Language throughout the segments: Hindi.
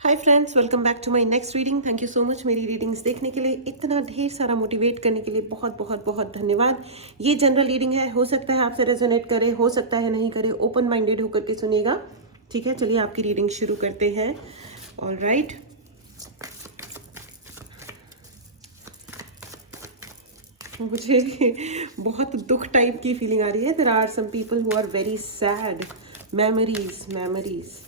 Hi friends, welcome back to my next reading. Thank you so much मेरी रीडिंग्स देखने के लिए, इतना ढेर सारा मोटिवेट करने के लिए बहुत बहुत बहुत धन्यवाद। ये जनरल रीडिंग है, हो सकता है आपसे रेजोनेट करे, हो सकता है नहीं करे। ओपन माइंडेड होकर के सुनिएगा, ठीक है। चलिए आपकी रीडिंग शुरू करते हैं। ऑल राइट, मुझे बहुत दुख टाइप की फीलिंग आ रही है। There are some people who are very sad. Memories memories,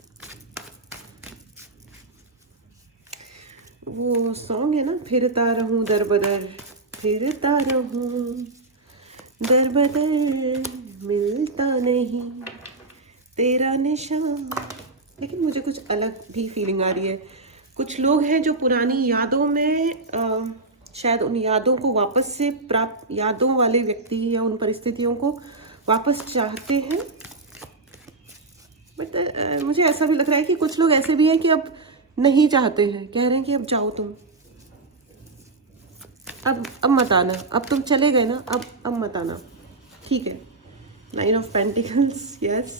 वो सॉन्ग है ना, फिरता रहूं दर बदर, फिरता रहूं दर बदर, मिलता नहीं तेरा निशान। लेकिन मुझे कुछ अलग भी फीलिंग आ रही है। कुछ लोग हैं जो पुरानी यादों में शायद उन यादों को वापस से प्राप्त, यादों वाले व्यक्ति या उन परिस्थितियों को वापस चाहते हैं। बट मुझे ऐसा भी लग रहा है कि कुछ लोग ऐसे भी हैं कि अब नहीं चाहते हैं, कह रहे हैं कि अब जाओ तुम, अब मत आना, अब तुम चले गए ना, अब मत आना, ठीक है। Nine of pentacles, yes.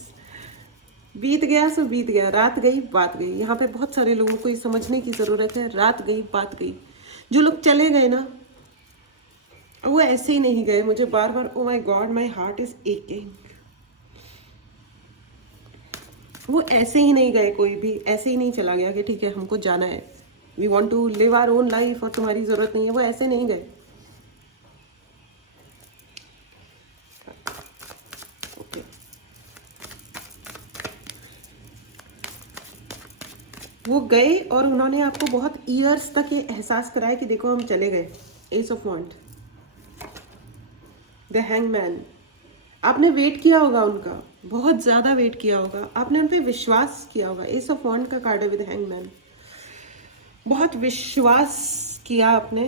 बीत गया सो बीत गया, रात गई बात गई। यहाँ पे बहुत सारे लोगों को ये समझने की ज़रूरत है, रात गई बात गई। जो लोग चले गए ना, वो ऐसे ही नहीं गए। मुझे बार बार, oh my god, my heart is aching. वो ऐसे ही नहीं गए, कोई भी ऐसे ही नहीं चला गया कि ठीक है हमको जाना है, we want to live our own life और तुम्हारी ज़रूरत नहीं है। वो ऐसे नहीं गए। ओके, वो गए और उन्होंने आपको बहुत ईयर्स तक ये एहसास कराया कि देखो हम चले गए। Ace of wand, the hangman. आपने वेट किया होगा उनका, बहुत ज़्यादा वेट किया होगा, आपने उन पर विश्वास किया होगा। एस ऑफ वॉन्ड का कार्ड है विद हैंगमैन। बहुत विश्वास किया आपने,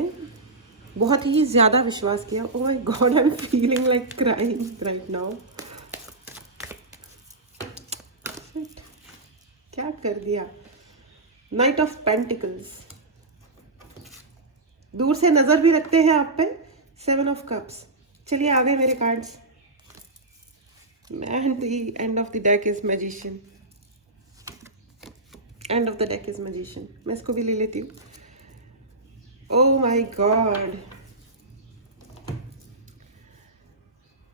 बहुत ही ज़्यादा विश्वास किया। ओह my God, I am feeling like crying right now. क्या कर दिया। नाइट ऑफ पेंटिकल्स, दूर से नजर भी रखते हैं आप पे। Seven of cups. चलिए आ गए मेरे cards. And the end of the deck is magician. End of the deck is magician. मैं इसको भी ले लेती हूँ। Oh my god,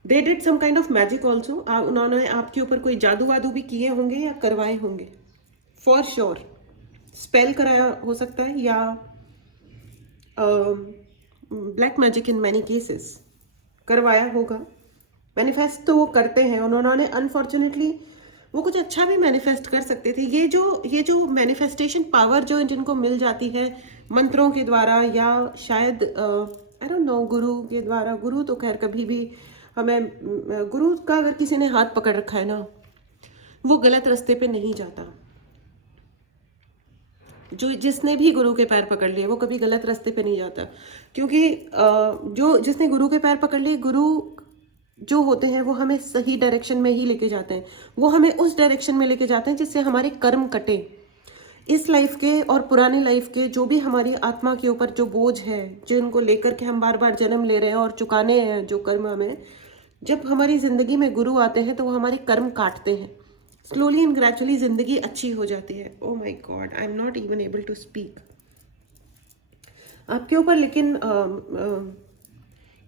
they did some kind of magic also. उन्होंने आपके ऊपर कोई जादू वादू भी किए होंगे या करवाए होंगे, फॉर श्योर। स्पेल कराया हो सकता है, या black magic in many cases करवाया होगा। मैनिफेस्ट तो वो करते हैं उन्होंने, अनफॉर्चुनेटली वो कुछ अच्छा भी मैनिफेस्ट कर सकते थे। ये जो मैनिफेस्टेशन पावर जो जिनको मिल जाती है मंत्रों के द्वारा, या शायद आई डोंट नो गुरु के द्वारा। गुरु तो खैर कभी भी हमें, गुरु का अगर किसी ने हाथ पकड़ रखा है ना, वो गलत रास्ते पे नहीं जाता। जो जिसने भी गुरु के पैर पकड़ लिए वो कभी गलत रास्ते पे नहीं जाता, क्योंकि जो जिसने गुरु के पैर पकड़ लिए, गुरु जो होते हैं वो हमें सही डायरेक्शन में ही लेके जाते हैं। वो हमें उस डायरेक्शन में लेके जाते हैं जिससे हमारे कर्म कटे। इस लाइफ के और पुरानी लाइफ के जो भी हमारी आत्मा के ऊपर जो बोझ है, जिनको लेकर के हम बार बार जन्म ले रहे हैं और चुकाने हैं जो कर्म हमें, जब हमारी ज़िंदगी में गुरु आते हैं तो वो हमारे कर्म काटते हैं। स्लोली एंड ग्रेजुअली ज़िंदगी अच्छी हो जाती है। Oh my god, I am not even able to speak आपके ऊपर। लेकिन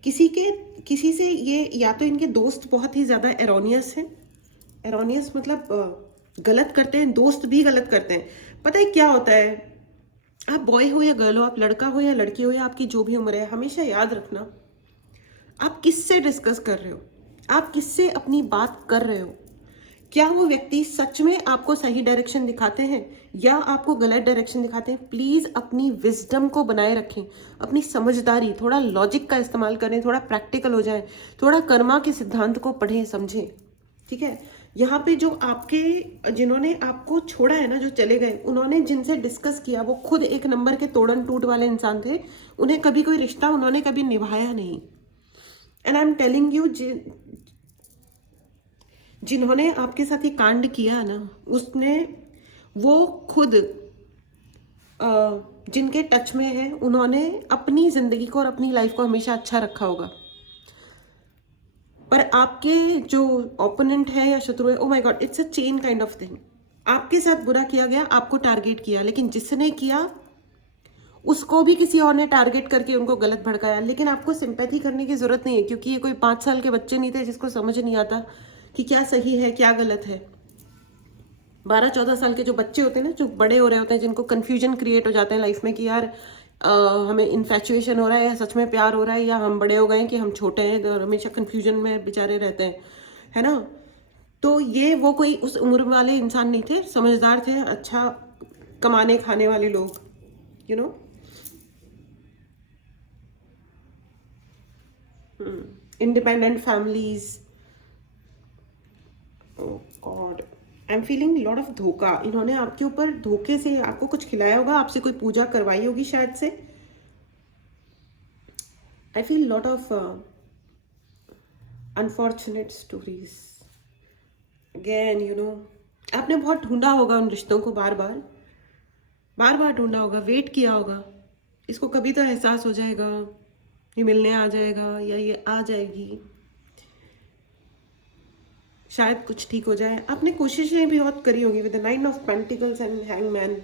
किसी से ये, या तो इनके दोस्त बहुत ही ज़्यादा एरोनियस हैं। एरोनियस मतलब गलत करते हैं, दोस्त भी गलत करते हैं। पता है क्या होता है, आप बॉय हो या गर्ल हो, आप लड़का हो या लड़की हो, या आपकी जो भी उम्र है, हमेशा याद रखना आप किससे डिस्कस कर रहे हो, आप किससे अपनी बात कर रहे हो। क्या वो व्यक्ति सच में आपको सही डायरेक्शन दिखाते हैं या आपको गलत डायरेक्शन दिखाते हैं। प्लीज़ अपनी विजडम को बनाए रखें, अपनी समझदारी, थोड़ा लॉजिक का इस्तेमाल करें, थोड़ा प्रैक्टिकल हो जाए, थोड़ा कर्मा के सिद्धांत को पढ़ें समझें, ठीक है। यहाँ पे जो आपके, जिन्होंने आपको छोड़ा है ना, जो चले गए, उन्होंने जिनसे डिस्कस किया वो खुद एक नंबर के तोड़न टूट वाले इंसान थे। उन्हें कभी कोई रिश्ता उन्होंने कभी निभाया नहीं। And I am telling you, जिन्होंने आपके साथ ये कांड किया ना, उसने, वो खुद जिनके टच में है, उन्होंने अपनी ज़िंदगी को और अपनी लाइफ को हमेशा अच्छा रखा होगा। पर आपके जो ओपोनेंट है या शत्रु है, ओ my God, it's a chain kind of thing. आपके साथ बुरा किया गया, आपको टारगेट किया, लेकिन जिसने किया उसको भी किसी और ने टारगेट करके उनको गलत भड़काया। लेकिन आपको सिंपैथी करने की जरूरत नहीं है, क्योंकि ये कोई 5 साल के बच्चे नहीं थे जिसको समझ नहीं आता कि क्या सही है क्या गलत है। 12-14 साल के जो बच्चे होते हैं ना, जो बड़े हो रहे होते हैं, जिनको कन्फ्यूजन क्रिएट हो जाते हैं लाइफ में कि यार हमें इन्फेचुएशन हो रहा है या सच में प्यार हो रहा है, या हम बड़े हो गए हैं कि हम छोटे हैं, और हमेशा कन्फ्यूजन में बेचारे रहते हैं, है ना। तो ये वो कोई उस उम्र वाले इंसान नहीं थे, समझदार थे, अच्छा कमाने खाने वाले लोग, you know. Independent families. Oh God, I am feeling lot of धोखा। इन्होंने आपके ऊपर धोखे से आपको कुछ खिलाया होगा, आपसे कोई पूजा करवाई होगी शायद से। I feel lot of unfortunate stories again, you know. आपने बहुत ढूंढा होगा उन रिश्तों को, बार बार ढूंढा होगा, वेट किया होगा, इसको कभी तो एहसास हो जाएगा, ये मिलने आ जाएगा या ये आ जाएगी, शायद कुछ ठीक हो जाए। आपने कोशिशें भी बहुत करी होंगी with the 9 of pentacles and hangman.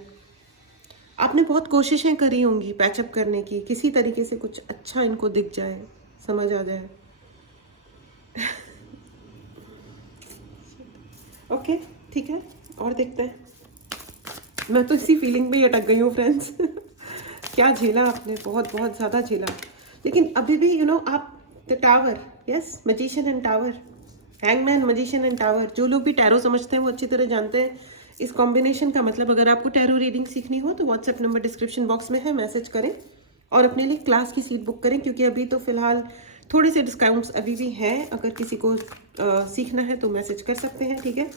आपने बहुत कोशिशें करी होंगी पैचअप करने की, किसी तरीके से कुछ अच्छा इनको दिख जाए, समझ आ जाए। ओके ठीक है, और देखते हैं। मैं तो इसी फीलिंग में ही अटक गई हूँ फ्रेंड्स। क्या झेला आपने, बहुत बहुत ज़्यादा झेला। लेकिन अभी भी यू नो आप, the tower, yes, magician and tower, hangman, magician and tower. जो लोग भी टैरो समझते हैं वो अच्छी तरह जानते हैं इस कॉम्बिनेशन का मतलब। अगर आपको टैरो रीडिंग सीखनी हो तो व्हाट्सएप नंबर डिस्क्रिप्शन बॉक्स में है, मैसेज करें और अपने लिए क्लास की सीट बुक करें, क्योंकि अभी तो फिलहाल थोड़े से डिस्काउंट्स अभी भी हैं। अगर किसी को सीखना है तो मैसेज कर सकते हैं, ठीक है।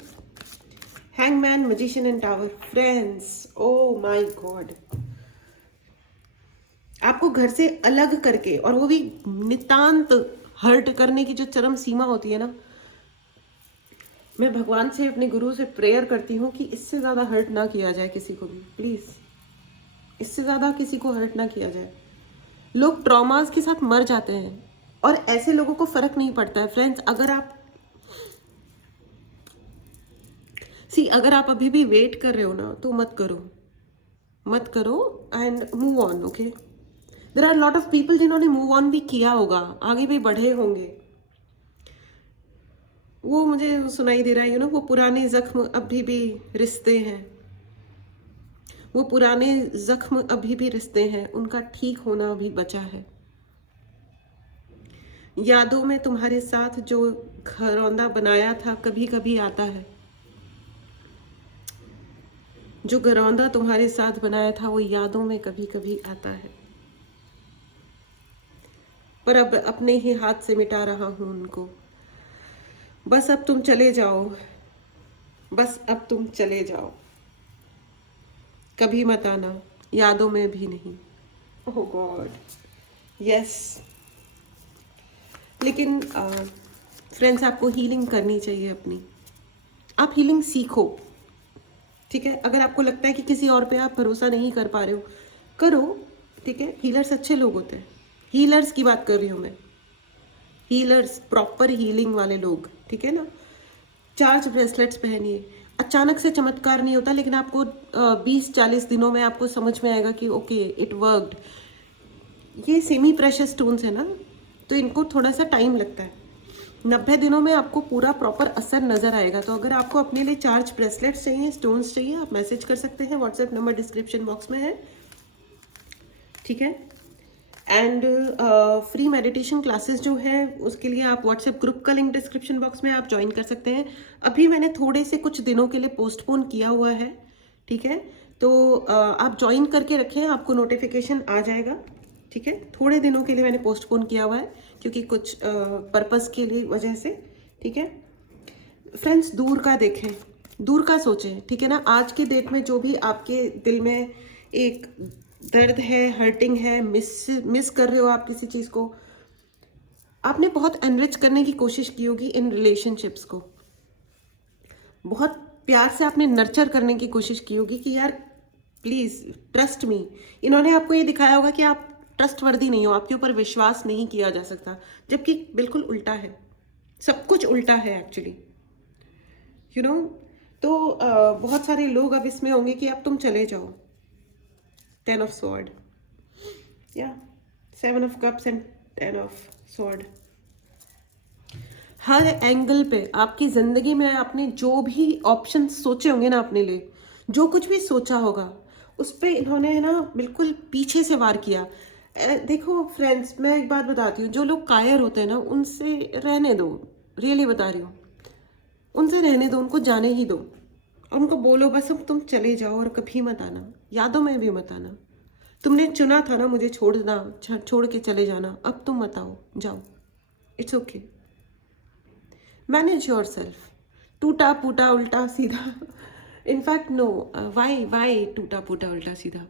Hangman, magician and tower, friends, O my God, आपको घर से अलग करके, और वो भी नितांत हर्ट करने की जो चरम सीमा होती है ना, मैं भगवान से, अपने गुरु से प्रेयर करती हूँ कि इससे ज़्यादा हर्ट ना किया जाए किसी को भी, प्लीज़, इससे ज़्यादा किसी को हर्ट ना किया जाए। लोग ट्रॉमास के साथ मर जाते हैं और ऐसे लोगों को फ़र्क नहीं पड़ता है फ्रेंड्स। अगर आप अभी भी वेट कर रहे हो ना, तो मत करो and move on, okay. There are lot of people जिन्होंने मूव ऑन भी किया होगा, आगे भी बढ़े होंगे। वो मुझे सुनाई दे रहा है, यू नो, वो पुराने जख्म अभी भी रिश्ते हैं, वो पुराने जख्म अभी भी रिश्ते हैं, उनका ठीक होना अभी बचा है। यादों में तुम्हारे साथ जो घरौंदा बनाया था कभी कभी आता है, जो घरौंदा तुम्हारे साथ बनाया था वो यादों में कभी कभी आता है, पर अब अपने ही हाथ से मिटा रहा हूं उनको। बस अब तुम चले जाओ, बस अब तुम चले जाओ, कभी मत आना, यादों में भी नहीं। ओह गॉड, यस। लेकिन फ्रेंड्स, आपको हीलिंग करनी चाहिए अपनी। आप हीलिंग सीखो, ठीक है। अगर आपको लगता है कि किसी और पे आप भरोसा नहीं कर पा रहे हो, करो, ठीक है। हीलर्स अच्छे लोग होते हैं, हीलर्स की बात कर रही हूँ मैं, हीलर्स, प्रॉपर हीलिंग वाले लोग, ठीक है ना। चार्ज ब्रेसलेट्स पहनिए, अचानक से चमत्कार नहीं होता, लेकिन आपको 20-40 दिनों में आपको समझ में आएगा कि ओके इट वर्कड। ये सेमी प्रेशर स्टोन्स है ना, तो इनको थोड़ा सा टाइम लगता है। 90 दिनों में आपको पूरा प्रॉपर असर नज़र आएगा। तो अगर आपको अपने लिए चार्ज ब्रेसलेट्स चाहिए, स्टोन्स चाहिए, आप मैसेज कर सकते हैं, व्हाट्सएप नंबर डिस्क्रिप्शन बॉक्स में है, ठीक है। एंड फ्री मेडिटेशन क्लासेस जो है उसके लिए आप व्हाट्सएप ग्रुप का लिंक डिस्क्रिप्शन बॉक्स में आप ज्वाइन कर सकते हैं। अभी मैंने थोड़े से कुछ दिनों के लिए पोस्टपोन किया हुआ है, ठीक है। तो आप ज्वाइन करके रखें, आपको नोटिफिकेशन आ जाएगा, ठीक है। थोड़े दिनों के लिए मैंने पोस्टपोन किया हुआ है क्योंकि कुछ पर्पस के लिए वजह से, ठीक है। फ्रेंड्स, दूर का देखें, दूर का सोचें, ठीक है ना। आज के डेट में जो भी आपके दिल में एक दर्द है, हर्टिंग है, मिस कर रहे हो आप किसी चीज़ को, आपने बहुत एनरिच करने की कोशिश की होगी इन रिलेशनशिप्स को, बहुत प्यार से आपने नर्चर करने की कोशिश की होगी कि यार प्लीज़ ट्रस्ट मी। इन्होंने आपको ये दिखाया होगा कि आप ट्रस्टवर्दी नहीं हो, आपके ऊपर विश्वास नहीं किया जा सकता, जबकि बिल्कुल उल्टा है, सब कुछ उल्टा है एक्चुअली, यू नो। तो बहुत सारे लोग अब इसमें होंगे कि अब तुम चले जाओ। 10 ऑफ स्वॉर्ड, या 7 of cups and 10 of sword. Her angle पे आपकी ज़िंदगी में आपने जो भी ऑप्शन सोचे होंगे ना अपने लिए, जो कुछ भी सोचा होगा, उस पे इन्होंने ना बिल्कुल पीछे से वार किया। देखो फ्रेंड्स, मैं एक बात बताती हूँ, जो लोग कायर होते हैं ना उनसे रहने दो, रियली बता रही हूँ, उनसे रहने दो, उनको जाने ही दो। उनको बोलो बस अब तुम चले जाओ और कभी मत आना, यादों में भी मत आना। तुमने चुना था ना मुझे छोड़ना, छोड़ के चले जाना, अब तुम मत आओ, जाओ, it's okay. Manage your self. टूटा फूटा उल्टा सीधा, इनफैक्ट नो, वाई टूटा फूटा उल्टा सीधा,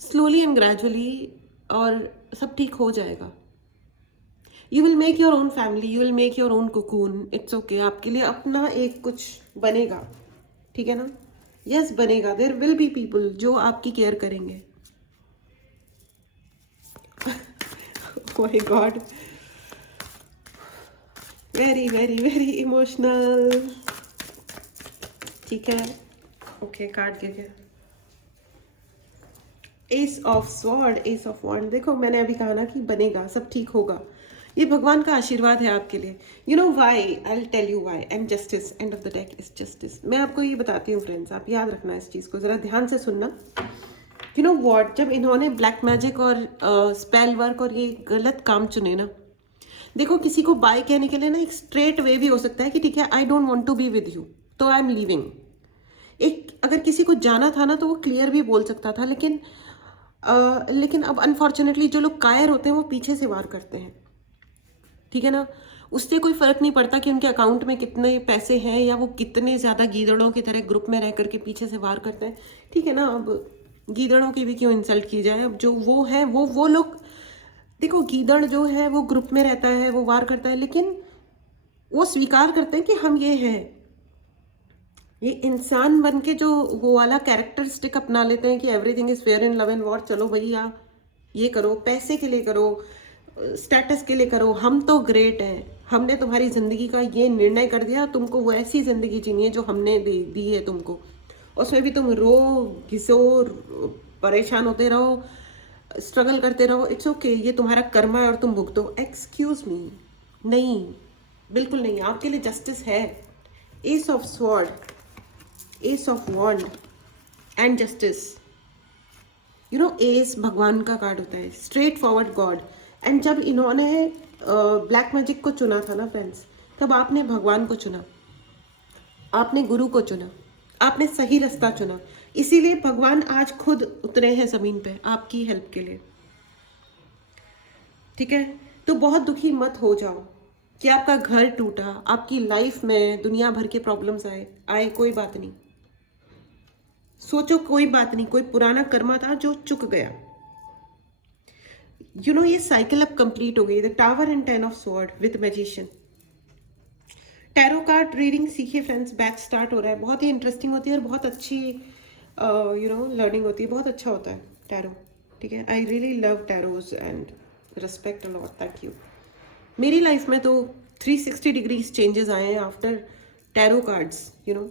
स्लोली एंड ग्रेजुअली, और सब ठीक हो जाएगा। You will make your own family, you will make your own cocoon, it's okay. आपके लिए अपना एक कुछ बनेगा, ठीक है ना? यस बनेगा। देयर विल बी पीपल जो आपकी केयर करेंगे। My god, very very very emotional. ठीक है, ओके, कार्ड के ace of sword, ace of wand. देखो मैंने अभी कहा ना कि बनेगा, सब ठीक होगा, ये भगवान का आशीर्वाद है आपके लिए। You know why, I will tell you why. End justice, end of the deck is justice. मैं आपको ये बताती हूँ फ्रेंड्स, आप याद रखना इस चीज़ को, ज़रा ध्यान से सुनना। यू नो वॉट, जब इन्होंने ब्लैक मैजिक और स्पेल वर्क और ये गलत काम चुने ना, देखो किसी को बाय कहने के लिए ना एक स्ट्रेट वे भी हो सकता है कि ठीक है, I don't want to be with you, तो आई एम लीविंग। एक अगर किसी को जाना था ना तो वो क्लियर भी बोल सकता था, लेकिन अब अनफॉर्चुनेटली जो लोग कायर होते हैं वो पीछे से वार करते हैं, ठीक है ना? उससे कोई फर्क नहीं पड़ता कि उनके अकाउंट में कितने पैसे हैं या वो कितने ज़्यादा गीदड़ों की तरह ग्रुप में रह करके पीछे से वार करते हैं, ठीक है ना? अब गीदड़ों की भी क्यों इंसल्ट की जाए? अब जो वो है वो लोग, देखो गीदड़ जो है वो ग्रुप में रहता है, वो वार करता है, लेकिन वो स्वीकार करते हैं कि हम ये हैं। ये इंसान बन के जो वो वाला कैरेक्टरिस्टिक अपना लेते हैं कि everything is fair in love and war, चलो भैया ये करो, पैसे के लिए करो, स्टेटस के लिए करो, हम तो ग्रेट हैं, हमने तुम्हारी ज़िंदगी का ये निर्णय कर दिया, तुमको वो ऐसी ज़िंदगी जीनी है जो हमने दी है तुमको, उसमें भी तुम रो घिसो, परेशान होते रहो, स्ट्रगल करते रहो, इट्स ओके, ये तुम्हारा कर्मा है और तुम भुगतो। एक्सक्यूज मी, नहीं, बिल्कुल नहीं, आपके लिए जस्टिस है। Ace of sword, ace of wand and justice. You know ace भगवान का कार्ड होता है, स्ट्रेट फॉरवर्ड गॉड। एंड जब इन्होंने ब्लैक मैजिक को चुना था ना फ्रेंड्स, तब आपने भगवान को चुना, आपने गुरु को चुना, आपने सही रास्ता चुना, इसीलिए भगवान आज खुद उतरे हैं ज़मीन पे आपकी हेल्प के लिए, ठीक है? तो बहुत दुखी मत हो जाओ कि आपका घर टूटा, आपकी लाइफ में दुनिया भर के प्रॉब्लम्स आए, कोई बात नहीं, सोचो कोई बात नहीं, कोई पुराना कर्मा था जो चुक गया। यू नो ये साइकिल अब कंप्लीट हो गई। The tower and 10 of sword with magician. Tarot card reading सीखिए फ्रेंड्स, बैच स्टार्ट हो रहा है, बहुत ही इंटरेस्टिंग होती है और बहुत अच्छी यू नो लर्निंग होती है, बहुत अच्छा होता है टैरो, ठीक है? I really love Taro's and respect a lot, thank you. मेरी लाइफ में तो 360 डिग्रीज चेंजेस आए हैं after tarot cards, you know.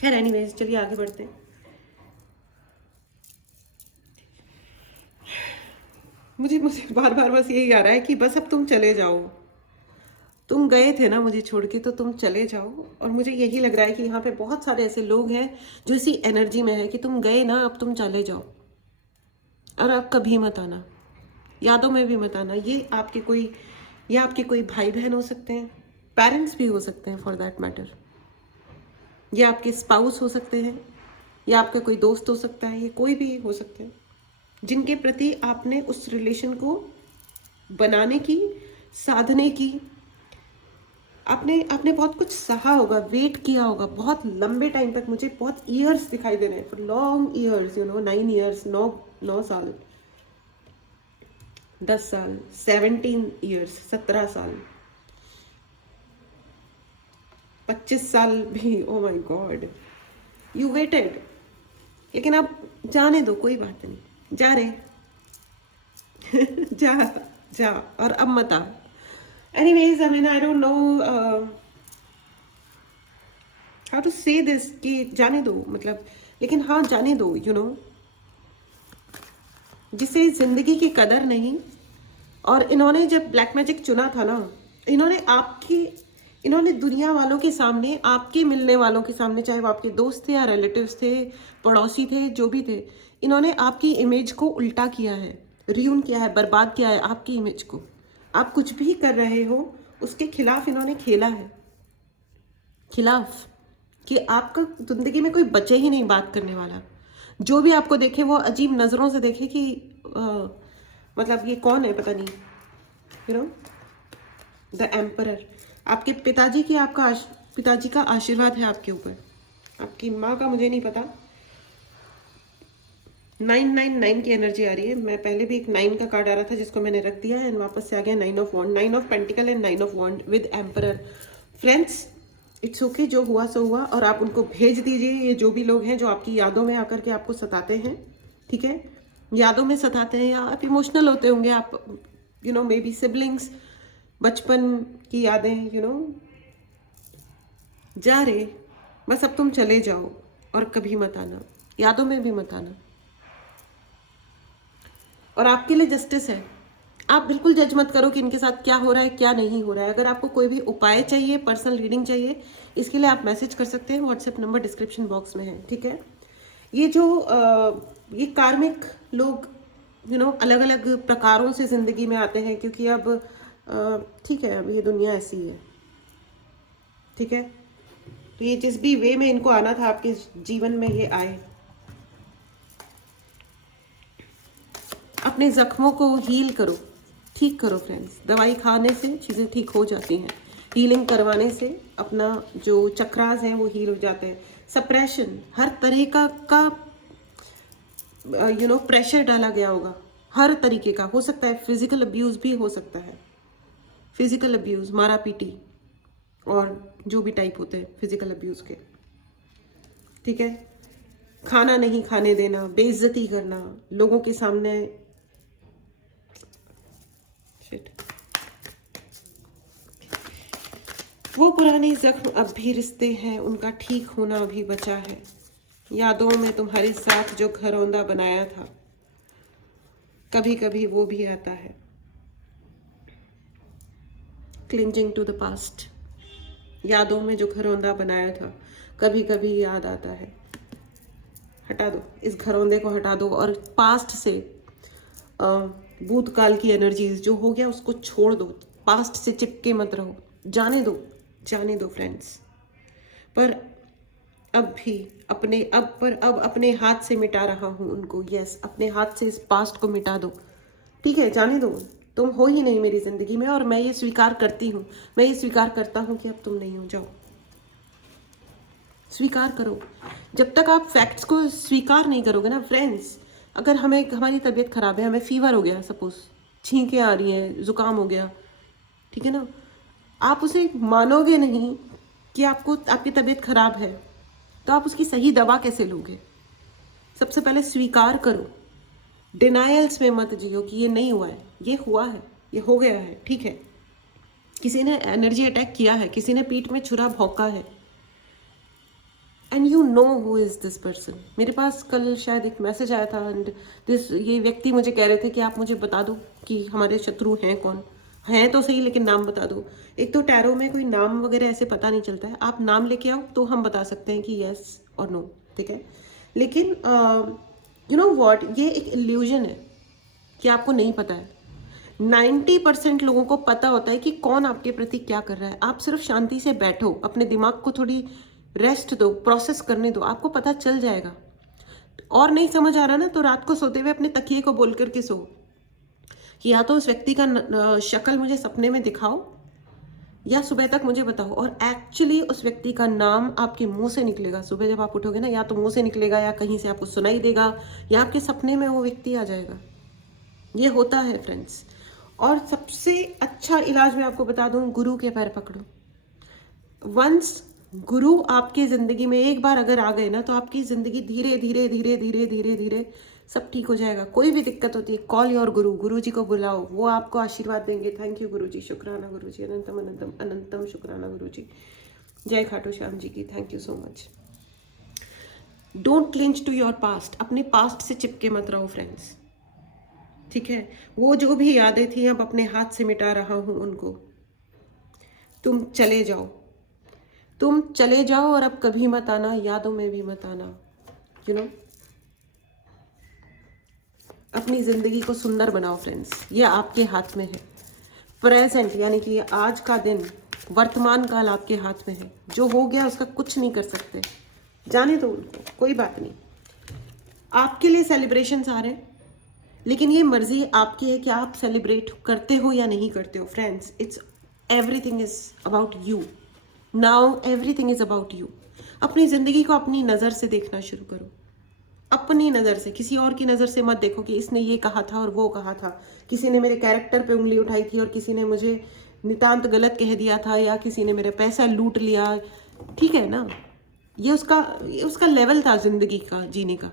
खैर एनीवेज, चलिए आगे बढ़ते हैं। मुझे बार बार बस यही आ रहा है कि बस अब तुम चले जाओ, तुम गए थे ना मुझे छोड़ के, तो तुम चले जाओ। और मुझे यही लग रहा है कि यहाँ पे बहुत सारे ऐसे लोग हैं जो इसी एनर्जी में है कि तुम गए ना, अब तुम चले जाओ और अब कभी मत आना, यादों में भी मत आना। ये आपके कोई भाई बहन हो सकते हैं, पेरेंट्स भी हो सकते हैं फॉर दैट मैटर, ये आपके स्पाउस हो सकते हैं, या आपका कोई दोस्त हो सकता है, ये कोई भी हो सकते हैं जिनके प्रति आपने उस रिलेशन को बनाने की, साधने की, आपने बहुत कुछ सहा होगा, वेट किया होगा बहुत लंबे टाइम तक। मुझे बहुत ईयर्स दिखाई दे रहे हैं, for long years, you know, 9 years, 9 साल, 10 साल, 17 ईयर्स, 17 साल, 25 साल भी, ओ माय गॉड, यू वेटेड। लेकिन अब जाने दो, कोई बात नहीं, जा रहे जा और अब मत आ। Anyways, I mean I don't know, how to say this कि जाने दो, मतलब, लेकिन हाँ जाने दो, यू नो, जिसे जिंदगी की कदर नहीं। और इन्होंने जब ब्लैक मैजिक चुना था ना, इन्होंने दुनिया वालों के सामने, आपके मिलने वालों के सामने, चाहे वो आपके दोस्त थे या रिलेटिव्स थे, पड़ोसी थे, जो भी थे, इन्होंने आपकी इमेज को उल्टा किया है, रियून किया है, बर्बाद किया है आपकी इमेज को। आप कुछ भी कर रहे हो उसके खिलाफ इन्होंने खेला है, खिलाफ, कि आपका जिंदगी में कोई बचे ही नहीं बात करने वाला। जो भी आपको देखे वो अजीब नज़रों से देखे कि मतलब ये कौन है, पता नहीं, यू नो, द एम्परर। आपके पिताजी का आशीर्वाद है आपके ऊपर, आपकी माँ का मुझे नहीं पता। 999 की एनर्जी आ रही है। मैं पहले भी एक 9 का कार्ड आ रहा था जिसको मैंने रख दिया एंड वापस से आ गया 9 of wand, 9 of pentacle and 9 of wand with emperor. Friends, it's okay, जो हुआ सो हुआ, और आप उनको भेज दीजिए। ये जो भी लोग हैं जो आपकी यादों में आकर के आपको सताते हैं, ठीक है, यादों में सताते हैं, या आप इमोशनल होते होंगे, आप you know may be siblings, बचपन की यादें, यू नो, जा रहे, बस अब तुम चले जाओ और कभी मत आना, यादों में भी मत आना। और आपके लिए जस्टिस है। आप बिल्कुल जज मत करो कि इनके साथ क्या हो रहा है क्या नहीं हो रहा है। अगर आपको कोई भी उपाय चाहिए, पर्सनल रीडिंग चाहिए, इसके लिए आप मैसेज कर सकते हैं, व्हाट्सएप नंबर डिस्क्रिप्शन बॉक्स में है, ठीक है। ये जो ये कार्मिक लोग, यू नो, अलग अलग प्रकारों से ज़िंदगी में आते हैं, क्योंकि अब ठीक है, अब ये दुनिया ऐसी है, ठीक है। तो ये जिस भी वे में इनको आना था आपके जीवन में, ये आए। अपने जख्मों को हील करो, ठीक करो फ्रेंड्स। दवाई खाने से चीज़ें ठीक हो जाती हैं, हीलिंग करवाने से अपना जो चक्रास हैं वो हील हो जाते हैं। सप्रेशन, हर तरह का यू नो प्रेशर डाला गया होगा, हर तरीके का हो सकता है। फिजिकल अब्यूज़ भी हो सकता है, फिजिकल अब्यूज़, मारा पीटी, और जो भी टाइप होते हैं फिजिकल अब्यूज़ के, ठीक है। खाना नहीं खाने देना, बेइज्जती करना लोगों के सामने, शिट। वो पुराने जख्म अब भी रिश्ते हैं, उनका ठीक होना अभी बचा है। यादों में तुम्हारे साथ जो घरौंदा बनाया था, कभी कभी वो भी आता है। क्लिंजिंग टू द पास्ट, यादों में जो घरौंदा बनाया था, कभी कभी याद आता है। हटा दो, इस घरौंदे को हटा दो, और पास्ट से भूतकाल की एनर्जीज जो हो गया उसको छोड़ दो। पास्ट से चिपके मत रहो, जाने दो, जाने दो फ्रेंड्स। पर अब भी अब अपने हाथ से मिटा रहा हूँ उनको। यस, अपने हाथ से इस पास्ट को मिटा दो, ठीक है, जाने दो। तुम हो ही नहीं मेरी जिंदगी में, और मैं ये स्वीकार करती हूँ, मैं ये स्वीकार करता हूँ कि अब तुम नहीं हो। जाओ, स्वीकार करो। जब तक आप फैक्ट्स को स्वीकार नहीं करोगे ना फ्रेंड्स, अगर हमारी तबीयत खराब है, हमें फीवर हो गया, सपोज छींकें आ रही हैं, जुकाम हो गया, ठीक है ना, आप उसे मानोगे नहीं कि आपकी तबीयत खराब है, तो आप उसकी सही दवा कैसे लोगे? सबसे पहले स्वीकार करो, डिनायल्स में मत जियो कि ये नहीं हुआ है, ये हुआ है, ये हो गया है, ठीक है। किसी ने एनर्जी अटैक किया है, किसी ने पीठ में छुरा भौंका है, and you know who is this person. मेरे पास कल शायद एक मैसेज आया था, एंड ये व्यक्ति मुझे कह रहे थे कि आप मुझे बता दो कि हमारे शत्रु हैं कौन, हैं तो सही लेकिन नाम बता दो। एक तो टैरो में कोई नाम वगैरह ऐसे पता नहीं चलता है, आप नाम लेके आओ तो हम बता सकते हैं कि येस और नो, ठीक है। लेकिन यू नो व्हाट, ये एक इल्यूजन है कि आपको नहीं पता है। 90% लोगों को पता होता है कि कौन आपके प्रति क्या कर रहा है। आप सिर्फ शांति से बैठो, अपने दिमाग को थोड़ी रेस्ट दो, प्रोसेस करने दो, आपको पता चल जाएगा। और नहीं समझ आ रहा ना, तो रात को सोते हुए अपने तकिए को बोल करके सो कि या तो उस व्यक्ति का शक्ल मुझे सपने में दिखाओ, या सुबह तक मुझे बताओ। और एक्चुअली उस व्यक्ति का नाम आपके मुंह से निकलेगा। सुबह जब आप उठोगे ना, या तो मुंह से निकलेगा, या कहीं से आपको सुनाई देगा, या आपके सपने में वो व्यक्ति आ जाएगा। ये होता है फ्रेंड्स। और सबसे अच्छा इलाज मैं आपको बता दूं, गुरु के पैर पकड़ो। वंस गुरु आपकी ज़िंदगी में एक बार अगर आ गए ना, तो आपकी ज़िंदगी धीरे धीरे धीरे धीरे धीरे धीरे सब ठीक हो जाएगा। कोई भी दिक्कत होती है, कॉल योर गुरु, गुरु जी को बुलाओ, वो आपको आशीर्वाद देंगे। थैंक यू गुरु जी, शुक्राना गुरु जी, अनंतम अनंतम अनंतम शुक्राना गुरु जी। जय खाटू श्याम जी की, thank you so much. Don't clinch to your past, अपने पास्ट से चिपके मत रहो फ्रेंड्स, ठीक है। वो जो भी यादें थी अब अपने हाथ से मिटा रहा हूं उनको। तुम चले जाओ, तुम चले जाओ और अब कभी मत आना, यादों में भी मत आना, यू नो। अपनी जिंदगी को सुंदर बनाओ फ्रेंड्स, ये आपके हाथ में है। प्रेजेंट यानी कि आज का दिन, वर्तमान काल आपके हाथ में है। जो हो गया उसका कुछ नहीं कर सकते, जाने दो उनको, कोई बात नहीं। आपके लिए सेलिब्रेशंस आ रहे हैं, लेकिन ये मर्जी आपकी है कि आप सेलिब्रेट करते हो या नहीं करते हो friends. It's everything is about you now, everything is about you. अपनी जिंदगी को अपनी नज़र से देखना शुरू करो, अपनी नज़र से, किसी और की नज़र से मत देखो कि इसने ये कहा था और वो कहा था, किसी ने मेरे कैरेक्टर पे उंगली उठाई थी और किसी ने मुझे नितांत गलत कह दिया था, या किसी ने मेरा पैसा लूट लिया, ठीक है ना। ये उसका लेवल था जिंदगी का जीने का।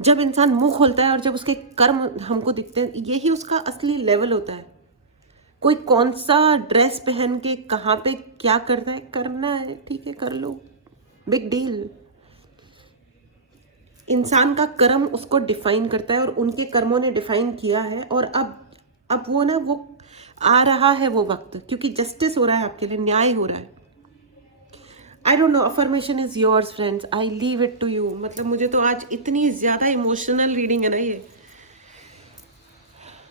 जब इंसान मुंह खोलता है और जब उसके कर्म हमको दिखते हैं, यही उसका असली लेवल होता है। कोई कौन सा ड्रेस पहन के कहाँ पे क्या करता है, करना है ठीक है कर लो, बिग डील। इंसान का कर्म उसको डिफाइन करता है और उनके कर्मों ने डिफाइन किया है। और अब वो आ रहा है वो वक्त, क्योंकि जस्टिस हो रहा है आपके लिए, न्याय हो रहा है। I don't know, affirmation is yours friends, I leave it to you. मतलब मुझे तो आज इतनी ज़्यादा इमोशनल रीडिंग है ना ये।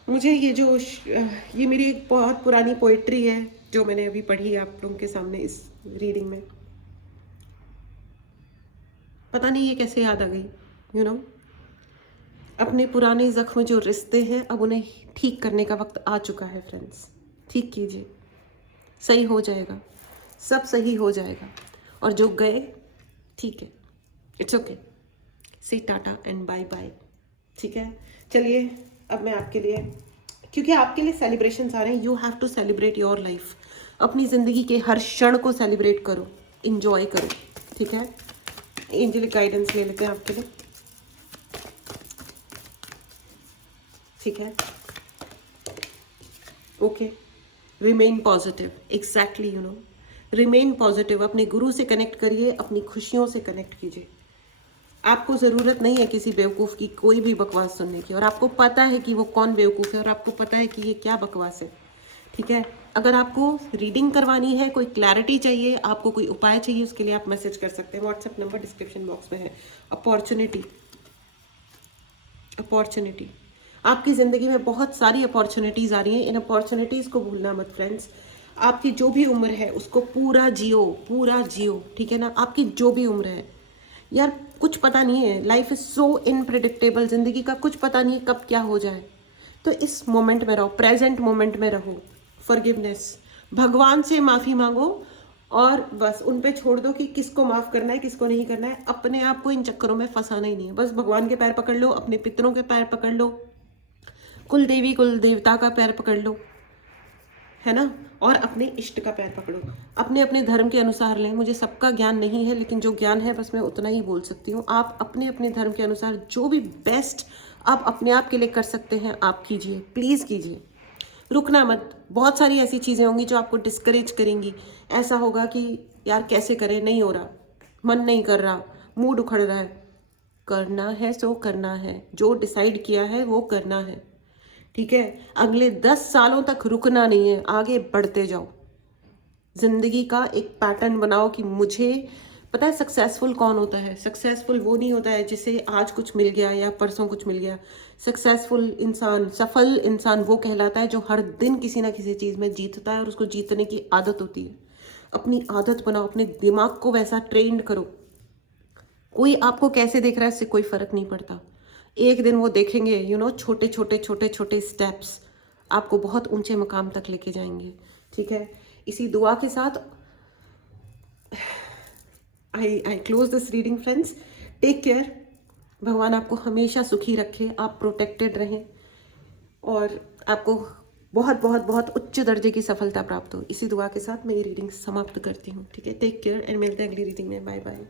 मुझे ये मेरी एक बहुत पुरानी पोइट्री है जो मैंने अभी पढ़ी आप लोगों के सामने इस रीडिंग में। पता नहीं ये कैसे याद आ गई, यू नो। अपने पुराने जख्म जो रिश्ते हैं, अब उन्हें ठीक करने का वक्त आ चुका है फ्रेंड्स। ठीक कीजिए, सही हो जाएगा, सब सही हो जाएगा। और जो गए ठीक है, it's okay, see tata and bye bye, ठीक है। चलिए अब मैं आपके लिए, क्योंकि आपके लिए सेलिब्रेशंस आ रहे हैं, you have to celebrate your life. अपनी ज़िंदगी के हर क्षण को सेलिब्रेट करो, इंजॉय करो, ठीक है। एंजेलिक गाइडेंस ले लेते हैं आपके लिए, ठीक है। Okay, remain positive, exactly, you know, remain positive. अपने गुरु से कनेक्ट करिए, अपनी खुशियों से कनेक्ट कीजिए। आपको ज़रूरत नहीं है किसी बेवकूफ़ की कोई भी बकवास सुनने की, और आपको पता है कि वो कौन बेवकूफ़ है और आपको पता है कि ये क्या बकवास है, ठीक है। अगर आपको रीडिंग करवानी है, कोई क्लैरिटी चाहिए, आपको कोई उपाय चाहिए, उसके लिए आप मैसेज कर सकते हैं। व्हाट्सएप नंबर डिस्क्रिप्शन बॉक्स में है। अपॉर्चुनिटी, अपॉर्चुनिटी, आपकी ज़िंदगी में बहुत सारी अपॉर्चुनिटीज़ आ रही हैं। इन अपॉर्चुनिटीज़ को भूलना मत फ्रेंड्स। आपकी जो भी उम्र है उसको पूरा जियो, पूरा जियो, ठीक है ना। आपकी जो भी उम्र है यार, कुछ पता नहीं है, लाइफ इज़ सो इनप्रिडिक्टेबल, ज़िंदगी का कुछ पता नहीं है कब क्या हो जाए। तो इस मोमेंट में रहो, प्रेजेंट मोमेंट में रहो। फॉरगिवनेस, भगवान से माफ़ी मांगो और बस उन पे छोड़ दो कि किसको माफ़ करना है किसको नहीं करना है। अपने आप को इन चक्करों में फंसाना ही नहीं है। बस भगवान के पैर पकड़ लो, अपने पितरों के पैर पकड़ लो, कुल देवी कुल देवता का पैर पकड़ लो, है ना, और अपने इष्ट का पैर पकड़ो। अपने अपने धर्म के अनुसार लें। मुझे सबका ज्ञान नहीं है, लेकिन जो ज्ञान है बस मैं उतना ही बोल सकती हूँ। आप अपने अपने धर्म के अनुसार जो भी बेस्ट आप अपने आप के लिए कर सकते हैं आप कीजिए, प्लीज़ कीजिए। रुकना मत। बहुत सारी ऐसी चीज़ें होंगी जो आपको डिस्करेज करेंगी। ऐसा होगा कि यार कैसे करें, नहीं हो रहा, मन नहीं कर रहा, मूड उखड़ रहा है। करना है सो करना है, जो डिसाइड किया है वो करना है, ठीक है। अगले 10 सालों तक रुकना नहीं है, आगे बढ़ते जाओ। जिंदगी का एक पैटर्न बनाओ कि मुझे पता है सक्सेसफुल कौन होता है। सक्सेसफुल वो नहीं होता है जिसे आज कुछ मिल गया या परसों कुछ मिल गया। सक्सेसफुल इंसान, सफल इंसान वो कहलाता है जो हर दिन किसी ना किसी चीज़ में जीतता है और उसको जीतने की आदत होती है। अपनी आदत बनाओ, अपने दिमाग को वैसा ट्रेंड करो। कोई आपको कैसे देख रहा है इससे कोई फर्क नहीं पड़ता। एक दिन वो देखेंगे, यू नो, छोटे छोटे छोटे छोटे स्टेप्स आपको बहुत ऊंचे मकाम तक लेके जाएंगे, ठीक है। इसी दुआ के साथ I close this reading friends. Take care. भगवान आपको हमेशा सुखी रखे, आप प्रोटेक्टेड रहें और आपको बहुत बहुत बहुत उच्च दर्जे की सफलता प्राप्त हो। इसी दुआ के साथ मैं ये रीडिंग समाप्त करती हूँ, ठीक है। टेक केयर एंड मिलते हैं अगली रीडिंग में। Bye bye.